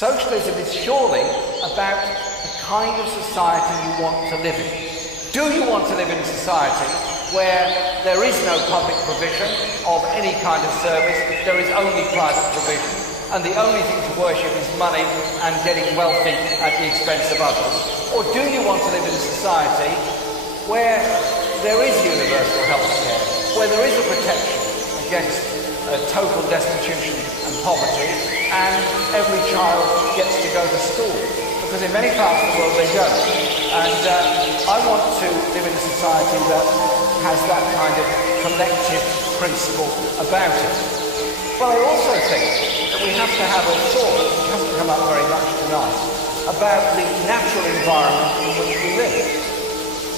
Socialism is surely about the kind of society you want to live in. Do you want to live in a society where there is no public provision of any kind of service, there is only private provision, and the only thing to worship is money and getting wealthy at the expense of others? Or do you want to live in a society where there is universal health care, where there is a protection against total destitution and poverty, and every child gets to go to school? Because in many parts of the world they don't. And I want to live in a society that has that kind of collective principle about it. But I also think that we have to have a thought, which hasn't come up very much tonight, about the natural environment in which we live.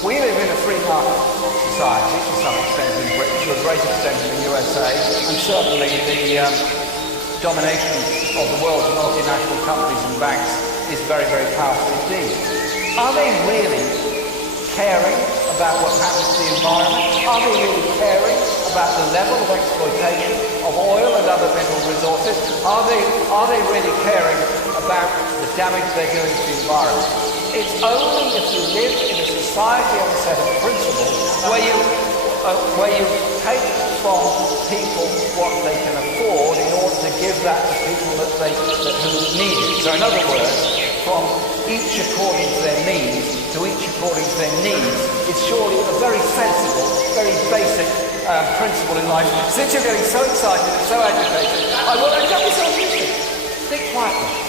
We live in a free market society to some extent in Britain, to a great extent in the USA, and certainly the domination of the world's multinational companies and banks is very, very powerful indeed. Are they really caring about what happens to the environment? Are they really caring about the level of exploitation of oil and other mineral resources? Are they really caring about the damage they're doing to the environment? It's only if you live in a society on a set of principles where you take from people what they can afford in order to give that to people who need it. So in other words, from each according to their means to each according to their needs is surely a very sensible, very basic principle in life. Since you're getting so excited and so agitated, don't be so interested. Think quietly.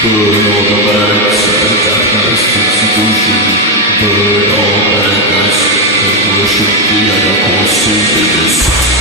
Burn all the banks and capitalist institution. Burn all bankers and worship the Anarchosatanism.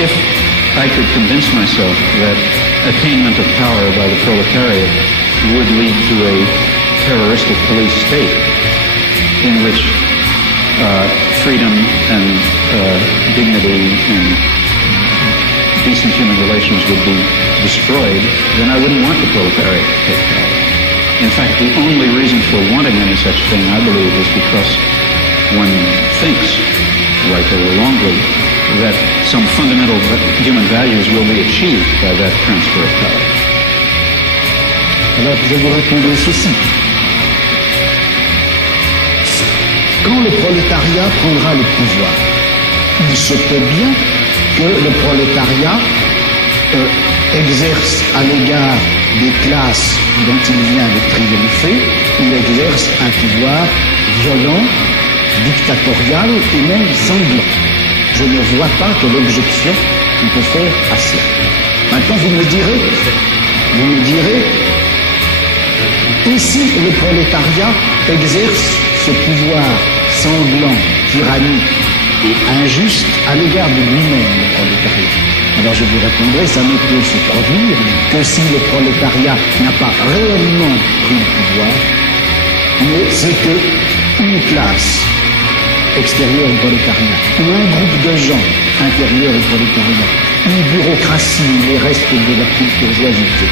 If I could convince myself that attainment of power by the proletariat would lead to a terroristic police state in which freedom and dignity and decent human relations would be destroyed, then I wouldn't want the proletariat to take power. In fact, the only reason for wanting any such thing, I believe, is because one thinks, rightly or wrongly, that some fundamental human values will be achieved by that transfer of power. Alors, je vous répondrai ceci. Quand le prolétariat prendra le pouvoir, il se peut bien que le prolétariat exerce à l'égard des classes dont il vient de triompher, il exerce un pouvoir violent, dictatorial et même sanglant. Je ne vois pas quelle objection on peut faire à cela. Maintenant, vous me direz, et si le prolétariat exerce ce pouvoir sanglant, tyrannique et injuste à l'égard de lui-même, le prolétariat? Alors je vous répondrai, ça ne peut se produire que si le prolétariat n'a pas réellement pris le pouvoir, mais c'est que une classe extérieure au prolétariat, ou un groupe de gens intérieurs au prolétariat, une bureaucratie, les restes de la bourgeoisie, etc.,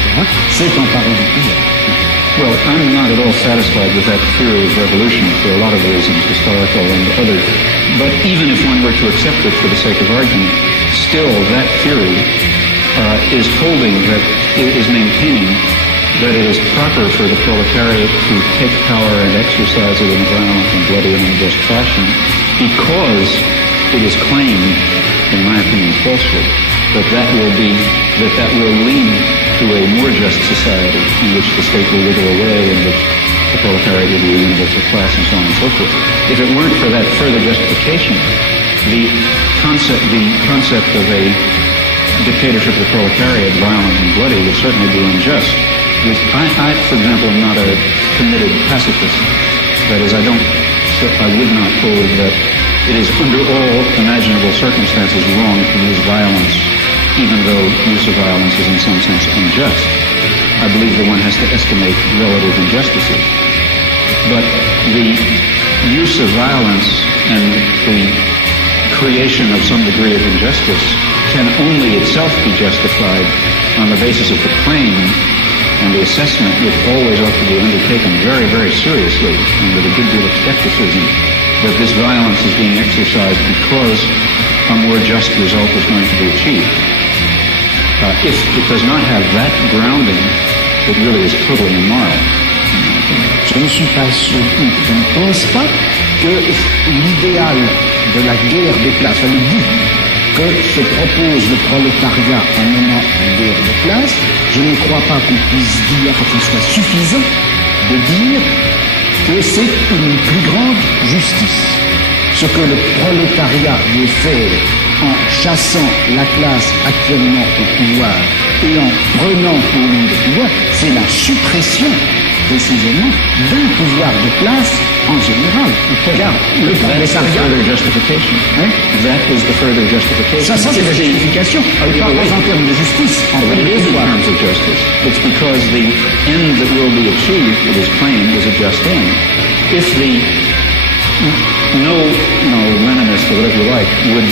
s'est emparé du pouvoir. Well, I'm not at all satisfied with that theory of revolution for a lot of reasons, historical and other. But even if one were to accept it for the sake of argument, still that theory is holding that it is maintaining that it is proper for the proletariat to take power and exercise it in a violent and bloody and unjust fashion because it is claimed, in my opinion falsely, that will lead to a more just society in which the state will wither away, in which the proletariat will be a universal class, and so on and so forth. If it weren't for that further justification, the concept of a dictatorship of the proletariat, violent and bloody, would certainly be unjust. I, for example, am not a committed pacifist. That is, I would not hold that it is under all imaginable circumstances wrong to use violence, even though use of violence is in some sense unjust. I believe that one has to estimate relative injustices. But the use of violence and the creation of some degree of injustice can only itself be justified on the basis of the claim and the assessment, which always ought to be undertaken very, very seriously and with a good deal of skepticism, that this violence is being exercised because a more just result is going to be achieved. If it does not have that grounding, it really is totally immoral. Je ne suis pas sûr, je ne pense pas que l'idéal de la guerre des classes, enfin le but que se propose le prolétariat en menant une guerre de classe, je ne crois pas qu'on puisse dire, qu'il soit suffisant de dire que c'est une plus grande justice. Ce que le prolétariat veut faire en chassant la classe actuellement au pouvoir et en prenant pour lui le pouvoir, c'est la suppression précisément d'un pouvoir de classe en général. Car le prolétariat... That is the further justification. Ça c'est la justification. Pas en termes de justice. It is in terms of justice. It's because the end that will be achieved, it is claimed, is a just end. If the Leninist or whatever you like would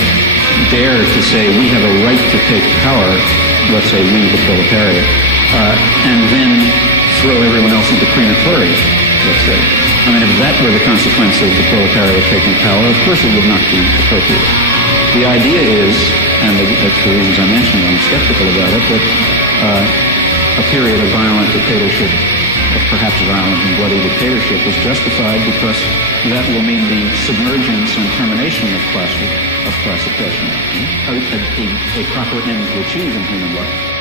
dare to say we have a right to take power, let's say we, the proletariat, and then throw everyone else into crematoria, let's say. I mean, if that were the consequence of the proletariat taking power, of course it would not be appropriate. The idea is, and that's the reasons I mentioned, I'm skeptical about it, that a period of violent dictatorship, of perhaps violent and bloody dictatorship, is justified because that will mean the submergence and termination of class oppression, a proper end to achieve in human life.